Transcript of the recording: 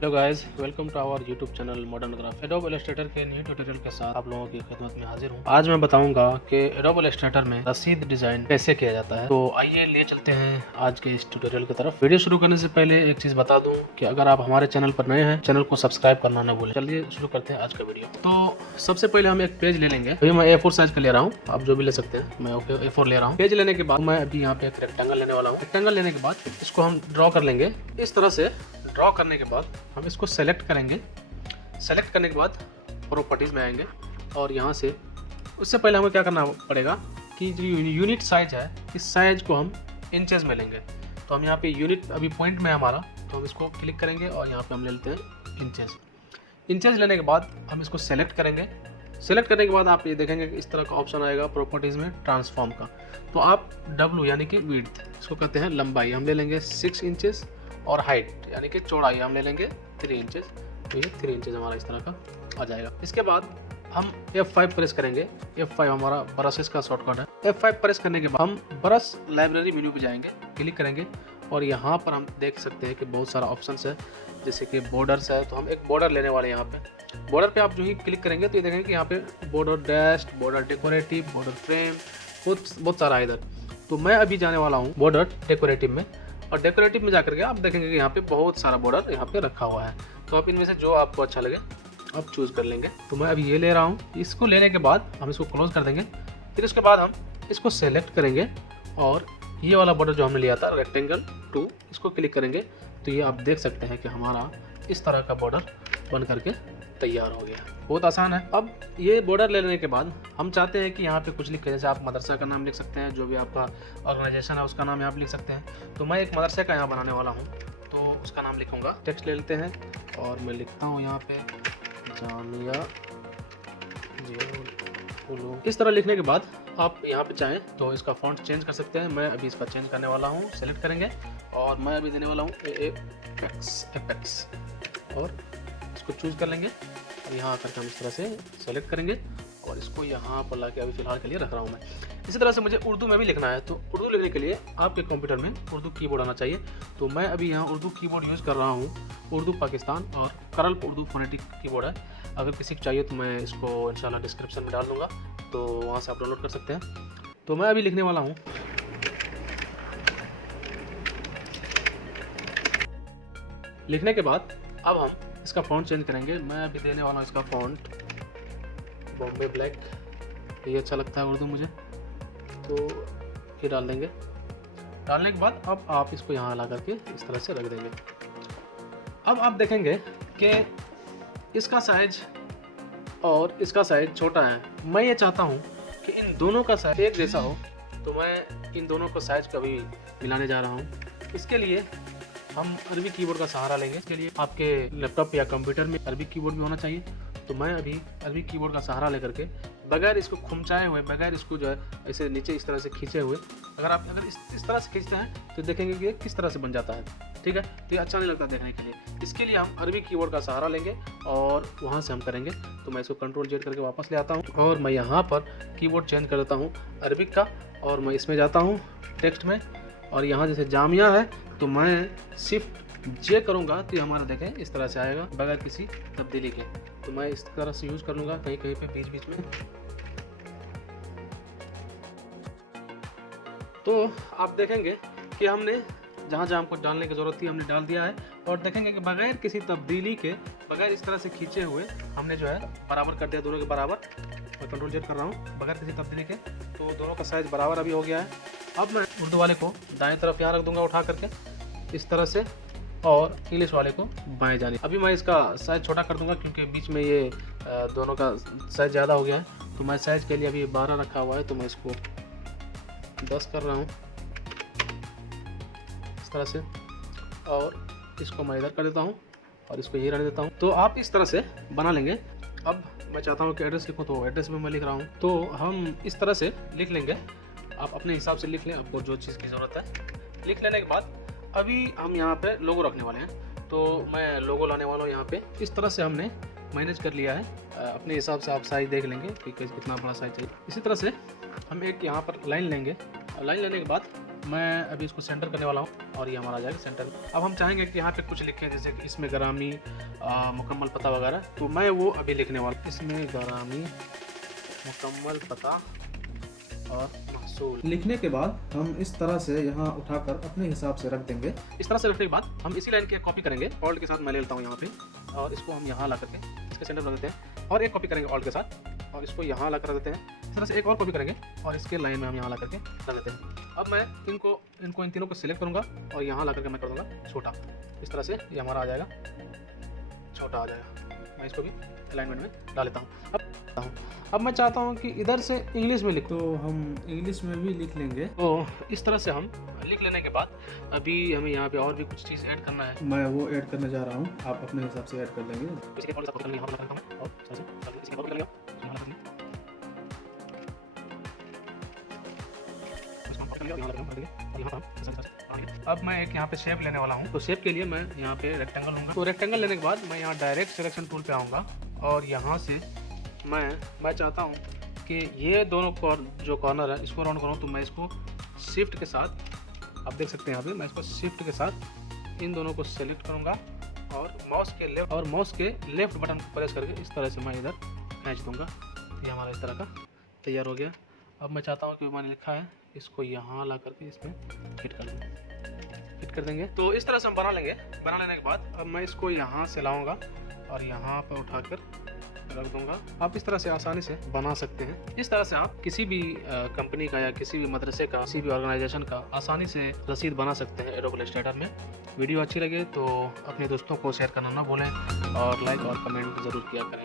Hello guys, welcome to our YouTube channel modern graph. Adobe Illustrator के new tutorial के साथ आप लोगों की खिदमत में हाजिर हूँ। आज मैं बताऊंगा कि एडोब इलस्ट्रेटर में रसीद डिजाइन कैसे किया जाता है। तो आइए ले चलते हैं आज के इस ट्यूटोरियल की तरफ। वीडियो शुरू करने से पहले एक चीज बता दूं कि अगर आप हमारे चैनल पर नए हैं, चैनल को सब्सक्राइब करना न भूलें। चलिए शुरू करते हैं आज का वीडियो। तो सबसे पहले हम एक पेज ले लेंगे। अभी मैं A4 साइज का ले रहा हूँ, आप जो भी ले सकते हैं। मैं A4 ले रहा हूँ। पेज लेने के बाद मैं अभी यहाँ पे एक रेक्टेंगल लेने वाला हूँ। रेक्टेंगल लेने के बाद इसको हम ड्रॉ कर लेंगे। इस तरह से ड्रॉ करने के बाद हम इसको सेलेक्ट करेंगे। सेलेक्ट करने के बाद प्रॉपर्टीज़ में आएंगे और यहाँ से उससे पहले हमें क्या करना पड़ेगा कि जो यूनिट साइज है, इस साइज को हम इंचेस में लेंगे। तो हम यहाँ पे यूनिट अभी पॉइंट में है हमारा, तो हम इसको क्लिक करेंगे और यहाँ पे हम ले लेते हैं इंचेस। इंचेस लेने के बाद हम इसको सेलेक्ट करेंगे। सेलेक्ट करने के बाद आप ये देखेंगे कि इस तरह का ऑप्शन आएगा प्रॉपर्टीज़ में ट्रांसफॉर्म का। तो आप W यानी कि विड्थ, इसको कहते हैं लंबाई, हम ले लेंगे 6 इंचेस और हाइट यानी कि चौड़ाई हम ले लेंगे 3 इंचेस। तो ये 3 इंचेस हमारा इस तरह का आ जाएगा। इसके बाद हम F5 प्रेस करेंगे। F5 हमारा ब्रशेस का शॉर्टकट है। F5 प्रेस करने के बाद हम ब्रश लाइब्रेरी मेन्यू पे जाएंगे, क्लिक करेंगे और यहाँ पर हम देख सकते हैं कि बहुत सारा ऑप्शंस है, जैसे कि बॉर्डर्स है। तो हम एक बॉर्डर लेने वाले हैं। यहाँ पे बॉर्डर पे आप जो ही क्लिक करेंगे तो ये देखेंगे कि यहाँ पे border dash, border decorative, border frame, बहुत सारा है इधर। तो मैं अभी जाने वाला हूँ बॉर्डर डेकोरेटिव में, और डेकोरेटिव में जाकर के आप देखेंगे कि यहाँ पे बहुत सारा बॉर्डर यहाँ पे रखा हुआ है। तो आप इनमें से जो आपको अच्छा लगे आप चूज़ कर लेंगे। तो मैं अभी ये ले रहा हूँ। इसको लेने के बाद हम इसको क्लोज कर देंगे। फिर उसके बाद हम इसको सेलेक्ट करेंगे और ये वाला बॉर्डर जो हमने लिया था रेक्टेंगल 2, इसको क्लिक करेंगे। तो ये आप देख सकते हैं कि हमारा इस तरह का बॉर्डर बन करके तैयार हो गया। बहुत आसान है। अब ये बॉर्डर ले लेने के बाद हम चाहते हैं कि यहाँ पे कुछ लिखें, जैसे आप मदरसा का नाम लिख सकते हैं, जो भी आपका ऑर्गेनाइजेशन है उसका नाम यहाँ पे लिख सकते हैं। तो मैं एक मदरसे का यहाँ बनाने वाला हूँ, तो उसका नाम लिखूँगा। टेक्स्ट ले लेते हैं और मैं लिखता हूँ यहाँ पे जामिया। इस तरह लिखने के बाद आप यहाँ पे चाहें तो इसका फॉन्ट चेंज कर सकते हैं। मैं अभी इसका चेंज करने वाला हूँ। सेलेक्ट करेंगे और मैं अभी देने वाला हूँ एपेक्स और इसको चूज़ कर लेंगे। और यहाँ आकर के हम इस तरह से सेलेक्ट करेंगे और इसको यहाँ पर ला के अभी फ़िलहाल के लिए रख रहा हूँ मैं। इसी तरह से मुझे उर्दू में भी लिखना है, तो उर्दू लिखने के लिए आपके कंप्यूटर में उर्दू कीबोर्ड आना चाहिए। तो मैं अभी यहाँ उर्दू कीबोर्ड यूज़ कर रहा हूँ, उर्दू पाकिस्तान और करल उर्दू फोनेटिक कीबोर्ड है। अगर किसी को चाहिए तो मैं इसको इंशाल्लाह डिस्क्रिप्शन में डाल दूँगा, तो वहाँ से आप डाउनलोड कर सकते हैं। तो मैं अभी लिखने वाला हूँ। लिखने के बाद अब हम इसका फ़ॉन्ट चेंज करेंगे। मैं अभी देने वाला हूँ इसका फ़ॉन्ट बॉम्बे ब्लैक, ये अच्छा लगता है उर्दू मुझे, तो ये डाल देंगे। डालने के बाद अब आप इसको यहाँ ला करके इस तरह से रख देंगे। अब आप देखेंगे कि इसका साइज और इसका साइज छोटा है। मैं ये चाहता हूँ कि इन दोनों का साइज एक जैसा हो, तो मैं इन दोनों को साइज कभी मिलाने जा रहा हूँ। इसके लिए हम अरबी कीबोर्ड का सहारा लेंगे। इसके लिए आपके लैपटॉप या कंप्यूटर में अरबी कीबोर्ड भी होना चाहिए। तो मैं अभी अरबी कीबोर्ड का सहारा लेकर के बगैर इसको खुमचाए हुए, बगैर इसको जो है ऐसे नीचे इस तरह से खींचे हुए, अगर इस तरह से खींचते हैं तो देखेंगे कि ये किस तरह से बन जाता है। ठीक है, तो ये अच्छा नहीं लगता देखने के लिए। इसके लिए हम अरबी कीबोर्ड का सहारा लेंगे और वहाँ से हम करेंगे। तो मैं इसको Ctrl Z करके वापस ले आता हूँ और मैं यहाँ पर कीबोर्ड चेंज कर देता हूँ अरबिक का, और मैं इसमें जाता हूँ टेक्स्ट में, और यहाँ जैसे जामिया है तो मैं Shift J करूँगा तो हमारा देखें इस तरह से आएगा बगैर किसी तब्दीली के। तो मैं इस तरह से यूज़ कर लूँगा कहीं कहीं पे बीच बीच में। तो आप देखेंगे कि हमने जहाँ जहाँ हमको डालने की ज़रूरत थी हमने डाल दिया है, और देखेंगे कि बगैर किसी तब्दीली के, बगैर इस तरह से खींचे हुए हमने जो है बराबर कर दिया दोनों के बराबर। मैं Ctrl Z कर रहा हूँ बगैर किसी तब्दीली के, तो दोनों का साइज़ बराबर अभी हो गया है। अब मैं उर्दू वाले को दाएं तरफ यहाँ रख दूंगा उठा करके इस तरह से, और इंग्लिश वाले को बाएं जाने। अभी मैं इसका साइज़ छोटा कर दूंगा क्योंकि बीच में ये दोनों का साइज़ ज़्यादा हो गया है। तो मैं साइज़ के लिए अभी 12 रखा हुआ है, तो मैं इसको 10 कर रहा हूँ इस तरह से, और इसको मैं इधर कर देता हूँ और इसको यही रहने देता हूँ। तो आप इस तरह से बना लेंगे। अब मैं चाहता हूँ कि एड्रेस लिखूँ, तो एड्रेस में मैं लिख रहा हूँ। तो हम इस तरह से लिख लेंगे, आप अपने हिसाब से लिख लें, आपको जो चीज़ की ज़रूरत है। लिख लेने के बाद अभी हम यहाँ पे लोगो रखने वाले हैं। तो मैं लोगो लाने वाला हूँ यहाँ पे। इस तरह से हमने मैनेज कर लिया है। अपने हिसाब से आप साइज़ देख लेंगे कि कितना बड़ा साइज़ चाहिए। इसी तरह से हम एक यहाँ पर लाइन लेंगे। लाइन लेने के बाद मैं अभी इसको सेंटर करने वाला हूँ और ये हमारा आ जाएगा सेंटर। अब हम चाहेंगे कि यहाँ पे कुछ लिखें, जैसे कि इसमें ग्रामी मुकम्मल पता वगैरह, तो मैं वो अभी लिखने वाला हूँ। इसमें ग्रामी मुकम्मल पता और महसूल लिखने के बाद हम इस तरह से यहाँ उठाकर अपने हिसाब से रख देंगे। इस तरह से रखने के बाद हम इसी लाइन की कॉपी करेंगे। ऑल्ट के साथ मैं ले लेता हूँ यहाँ पे, और इसको हम यहाँ ला करके इसके सेंटर रख देते हैं, और एक कॉपी करेंगे ऑल्ट के साथ और इसको यहाँ ला कर रख देते हैं। इस तरह से एक और कॉपी करेंगे और इसके लाइन में हम यहाँ ला करके रख देते हैं। अब मैं इन तीनों को सिलेक्ट करूँगा और यहाँ ला करके मैं कर दूँगा छोटा। इस तरह से ये हमारा आ जाएगा, छोटा आ जाएगा। मैं इसको भी अलाइनमेंट में डाल लेता हूँ। अब मैं चाहता हूँ कि इधर से इंग्लिश में लिखो, तो हम इंग्लिश में भी लिख लेंगे। तो इस तरह से हम लिख लेने के बाद अभी हमें यहाँ पे और भी कुछ चीज़ ऐड करना है। मैं वो ऐड करने जा रहा हूँ, आप अपने हिसाब से ऐड कर लेंगे। इसके और सब यहाँ पर लगाता हूँ और इस तरह से इसके और कर लिया यहाँ लगा दिया। इसको कर लिया यहाँ लगा दिया और यहाँ पर ऐसा ऐसा। अब मैं एक यहाँ पे शेप लेने वाला हूँ। तो शेप के लिए मैं यहाँ पे रेक्टेंगल लूँगा। तो रेक्टेंगल लेने के बाद मैं यहाँ डायरेक्ट सिलेक्शन टूल पे आऊँगा और यहाँ से मैं चाहता हूँ कि ये दोनों जो कॉर्नर है इसको राउंड करूँ। तो मैं इसको शिफ्ट के साथ, आप देख सकते हैं यहाँ पे, मैं इसको शिफ्ट के साथ इन दोनों को सेलेक्ट करूँगा और माउस के लेफ्ट बटन को प्रेस करके इस तरह से मैं इधर खींच दूँगा। ये हमारा इस तरह का तैयार हो गया। अब मैं चाहता हूँ कि मैंने लिखा है इसको यहाँ ला करके इसमें फिट कर देंगे। तो इस तरह से हम बना लेंगे। बना लेने के बाद अब मैं इसको यहाँ से लाऊँगा और यहाँ पर उठाकर रख दूंगा। आप इस तरह से आसानी से बना सकते हैं। इस तरह से आप किसी भी कंपनी का या किसी भी मदरसे का, किसी भी ऑर्गेनाइजेशन का आसानी से रसीद बना सकते हैं एडोब इलस्ट्रेटर में। वीडियो अच्छी लगे तो अपने दोस्तों को शेयर करना ना भूलें और लाइक और कमेंट ज़रूर किया करें।